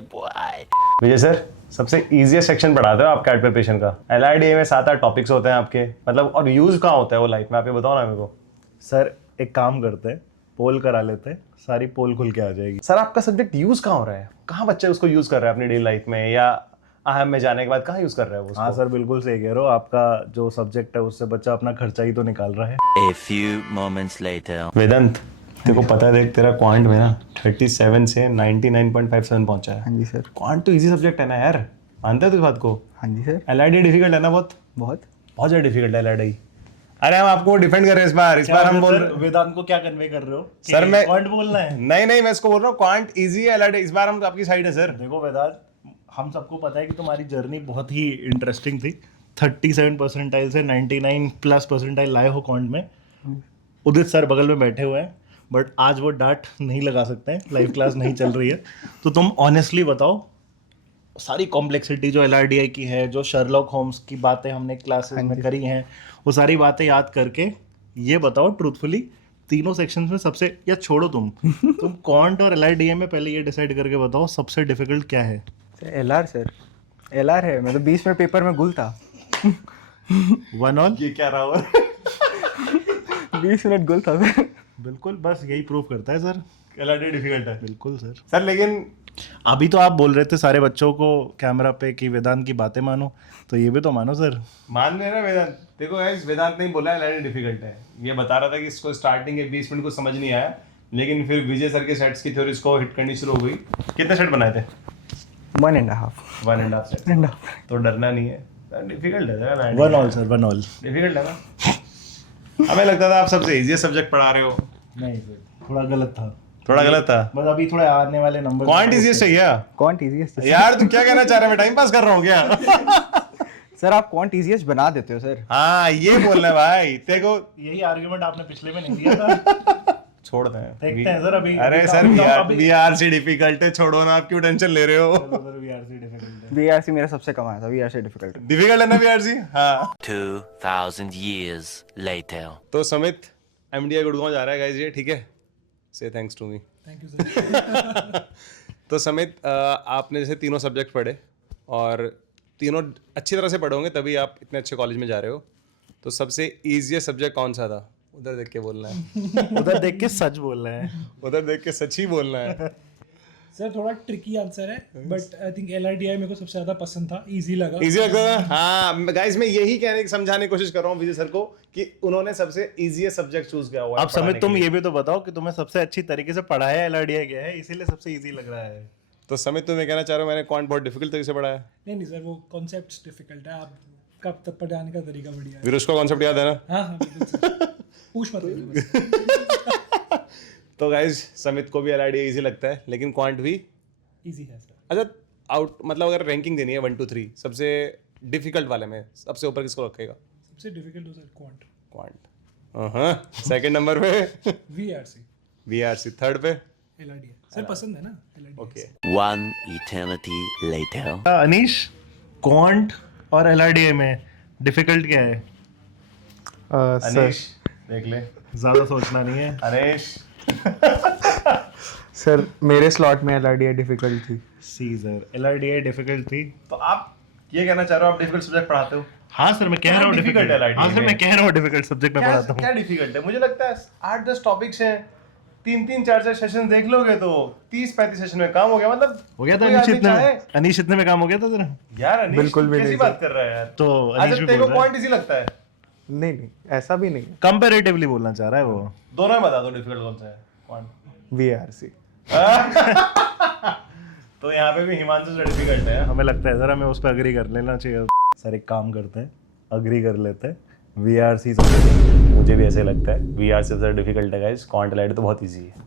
विजय sir, सबसे easiest section पढ़ाते हो आप कैट प्रिपरेशन का। एलआरडीए में 7-8 टॉपिक्स होते हैं आपके, मतलब और यूज कहाँ होता है वो लाइफ में, आप ये बताओ ना मेरे को। सर एक काम करते हैं, पोल करा लेते हैं, सारी पोल खुल के आ जाएगी। सर आपका सब्जेक्ट यूज कहाँ हो रहा है, कहाँ बच्चे उसको यूज कर रहे हैं अपनी डेली लाइफ में, या अहम में जाने के बाद कहाँ यूज कर रहे हैं वो? हाँ सर, बिल्कुल सही कह रहे हो। आपका जो सब्जेक्ट है उससे बच्चा अपना खर्चा ही तो निकाल रहा है। A few moments later. वेदांत, तेरे को पता है, देख तेरा क्वांट में ना 37 से 99.57 पहुंचा है। हाँ जी सर। क्वांट तो इजी सब्जेक्ट है ना यार, मानते है तू इस बात को? हाँ जी सर। एलआरडी डिफिकल्ट है ना, बहुत बहुत बहुत ज्यादा डिफिकल्ट है एलआरडी। अरे हम आपको डिफेंड कर रहे हैं इस बार हम बोल रहे हैं। वेदांत को क्या कन्वे कर रहे हो? सर मैं क्वांट बोलना है? नहीं, मैं इसको बोल रहा हूँ क्वांट इजी है, एलआरडी इस बार हम आपकी साइड है सर। देखो वेदांत, हम सबको पता है कि तुम्हारी जर्नी बहुत ही इंटरेस्टिंग थी। 37 परसेंटाइल से 99 प्लस परसेंटाइल लाए हो क्वांट में। उदित सर बगल में बैठे हुए हैं, बट आज वो डांट नहीं लगा सकते हैं, लाइव क्लास नहीं चल रही है। तो तुम ऑनेस्टली बताओ, सारी कॉम्प्लेक्सिटी जो एलआरडीआई की है, जो शर्लॉक होम्स की बातें हमने क्लासेस में करी हैं, वो सारी बातें याद करके ये बताओ ट्रूथफुली, तीनों सेक्शंस में सबसे, या छोड़ो तुम क्वांट और एलआरडीआई में पहले ये डिसाइड करके बताओ सबसे डिफिकल्ट क्या है। सर एलआर है। मैं तो 20 मिनट पेपर में गुल था। 1 ऑल ये क्या रहा हुआ 20 मिनट गुल था सर। बिल्कुल, बस यही प्रूव करता है सर, एलआरडी डिफिकल्ट है। बिल्कुल सर। सर लेकिन अभी तो आप बोल रहे थे सारे बच्चों को कैमरा पे कि वेदांत की बातें मानो, तो ये भी तो मानो सर। मान रहे हैं ना वेदांत? देखो गाइस, वेदांत नहीं बोला एलआरडी डिफिकल्ट है, ये बता रहा था कि इसको स्टार्टिंग के 20 मिनट को समझ नहीं आया, लेकिन फिर विजय सर के सेट्स की थ्योरीज को हिट करनी शुरू हो गई। कितने सेट बनाए थे? 1.5 1.5 सेट। तो डरना नहीं है, डिफिकल्ट है। 1 ऑल सर, 1 ऑल डिफिकल्ट है ना। हमें लगता था आप सबसे इजीएस्ट सब्जेक्ट पढ़ा रहे हो। नहीं सर, थोड़ा गलत था। थोड़ा गलत था। बस अभी थोड़े आने वाले नंबर। क्वांट इजीएस्ट है क्या? क्वांट इजीएस्ट यार तू क्या कहना चाह रहा है, मैं टाइम पास कर रहा हूँ क्या? सर। आप क्वांट इजीएस्ट बना देते हो सर। हाँ ये बोलना है भाई तेरे को। यही आर्गुमेंट आपने पिछले में नहीं दिया था। छोड़ दें, देखते हैं सर अभी। अरे सर वीआरसी डिफिकल्ट है, छोड़ो ना, आप क्यों टेंशन ले रहे हो? सर वीआरसी डिफिकल्ट है। वीआरसी मेरा सबसे कम आया था। वीआरसी डिफिकल्ट है। डिफिकल्ट है ना वीआरसी? हाँ। 2000 years later. तो समित एमडीआई गुड़गांव जा रहा है गाइस, ये ठीक है? Say thanks to me. Thank you sir. तो समित, आपने जैसे तीनों सब्जेक्ट पढ़े और तीनों अच्छी तरह से पढ़े होंगे, तभी आप इतने अच्छे कॉलेज में जा रहे हो। तो सबसे ईजीएस्ट सब्जेक्ट कौन सा था? उधर देख के बोलना है। उधर देख के सच बोल रहे हैं। उधर देख के सच ही बोलना है। सर थोड़ा ट्रिकी आंसर है, बट आई थिंक एलआरडीआई मेरे को सबसे ज्यादा पसंद था, इजी लगा। इजी लगता था? हाँ गाइस, मैं यही समझाने की कोशिश कर रहा हूँ विजय सर को कि उन्होंने सबसे इजीएस्ट सब्जेक्ट चूज किया हुआ है। अब समित तुम ये भी तो बताओ कि तुम्हें सबसे अच्छी तरीके से पढ़ाया एलआरडीआई गया है, इसीलिए सबसे इजी लग रहा है। तो समित तुम्हें कहना चाह रहे हो मैंने क्वांट बहुत डिफिकल्ट तरीके से पढ़ाया? नहीं सर, वो कॉन्सेप्ट्स डिफिकल्ट है, आपका तक पढ़ाने का तरीका बढ़िया है। विरुष को कॉन्सेप्ट याद है ना? हाँ बिल्कुल सर। पूछ मत लेना बस। तो गाइस, समित को भी एलआरडीआई इजी लगता है, लेकिन क्वांट भी इजी है सर। अच्छा आउट, मतलब अगर रैंकिंग देनी है 1 to 3 सबसे डिफिकल्ट वाले में, सबसे ऊपर किसको रखेगा? सबसे डिफिकल्ट हो सर क्वांट। क्वांट। हाँ, सेकंड नंबर पे वीआरसी। वीआरसी, थर्ड पे एलआरडीआई सर पसंद है ना LRDI. Okay. One eternity later. Anish, quant और एलआरडीआई में डिफिकल्ट क्या है? अनीश देख ले, ज्यादा सोचना नहीं है। अनीश। सर मेरे स्लॉट में एलआरडीआई डिफिकल्ट थी। सी सर, एलआरडीआई डिफिकल्ट थी। तो आप ये कहना चाह रहे हो आप डिफिकल्ट सब्जेक्ट पढ़ाते हो? हाँ सर, मैं कह रहा हूँ difficult है डिफिकल्ट। हाँ सर, मैं कह रहा हूँ डिफिकल्ट सब्जेक्ट में पढ़ाता हूँ। क्या डिफिकल्ट है? मुझे लगता है 8-10 टॉपिक्स हैं, 3-4 सेशन देख लोगे तो 30-35 सेशन में काम हो गया। मतलब हो गया था कोई अनीश आदमी इतने चाहे- में? अनीश इतने में काम हो गया था तेरा? यार अनीश बिल्कुल भी कैसी नहीं बात कर रहा है यार? तो अच्छा अनीश भी तेरे बोल को रहा है, पॉइंट इजी लगता है? नहीं ऐसा भी नहीं। कंपैरेटिवली बोलना चाह रहा है वो। दोनों में बता दो डिफिकल्ट कौन सा है। कौन? वीआरसी। तो यहाँ पे भी हिमांशु से डिफिकल्ट है। हमें लगता है सर हमें उस पर अग्री कर लेना चाहिए। सर एक काम करते हैं, अग्री कर लेते हैं, वीआरसी सबसे। मुझे भी ऐसे लगता है वीआरसी सबसे डिफिकल्ट है गाइस, क्वांट एलआरडी तो बहुत इजी है।